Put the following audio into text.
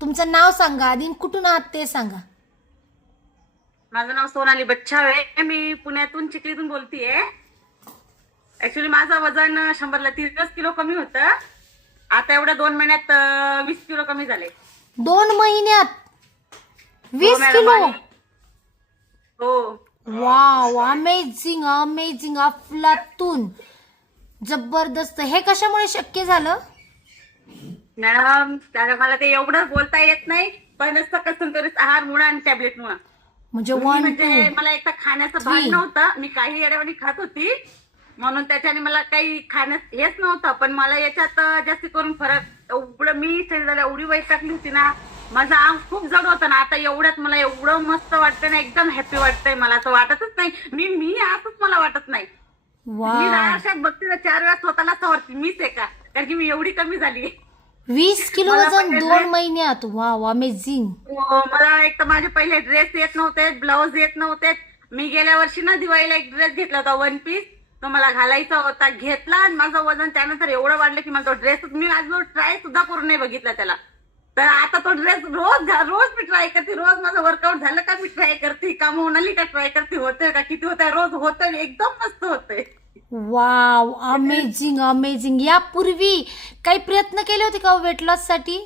तुमचं नाव सांगा आधी, कुठून आहात ते सांगा. माझं नाव सोनाली बच्छावे, मी पुण्यातून चिखलीतून बोलतीये. ऍक्च्युली माझं वजन 100ला 30 किलो कमी होतं. आता एवढ्या 2 महिन्यात 20 किलो कमी झाले. 2 महिन्यात 20 मॅडम, किलो. हो वाव, अमेझिंग अमेझिंग, अफलातून, जबरदस्त. हे कशामुळे शक्य झालं? मॅडम, त्याला मला ते एवढं बोलता येत नाही, पण संतुलित आहार मुळे आणि टॅबलेट मुळे. म्हणजे मी 1 म्हणजे 2 मला एकदा खाण्याचं भान 3. नव्हतं. मी काही येड्यावानी खात होती, म्हणून त्याच्याने मला काही खाण्यात हेच नव्हतं. पण मला याच्यात जास्त करून फरक, एवढं मी शरीराला एवढी वाईट टाकली होती ना, माझं अंग खूप जड होतं ना. आता एवढ्यात मला एवढं मस्त वाटतंय ना, एकदम हॅपी वाटतंय. मला असं वाटतच नाही मी असंच मला वाटत नाही. मी वाव, आयुष्यात बघते ना 4 वेळा स्वतःला असं वाटते मीच आहे का, कारण की मी एवढी कमी झाली. 20 किलो मला वजन पहिले 2 महिन्यात. Wow, amazing. मला एक तर माझे पहिले ड्रेस येत नव्हते, ब्लाऊज येत नव्हते. मी गेल्या वर्षी ना दिवाळीला एक ड्रेस घेतला होता 1 पीस, तो मला घालायचा होता, घेतला आणि माझं वजन त्यानंतर एवढं वाढलं की मला तो ड्रेस मी अजून ट्राय सुद्धा करून नाही बघितला त्याला. तर आता तो ड्रेस रोज मी ट्राय करते. रोज माझं वर्कआउट झालं का मी ट्राय करते, का मोनाली का ट्राय करते, होतंय का, किती होतंय, रोज होतंय, एकदम मस्त होतंय. Wow, amazing amazing. यापूर्वी काही प्रयत्न केले होते का वेट लॉस साठी?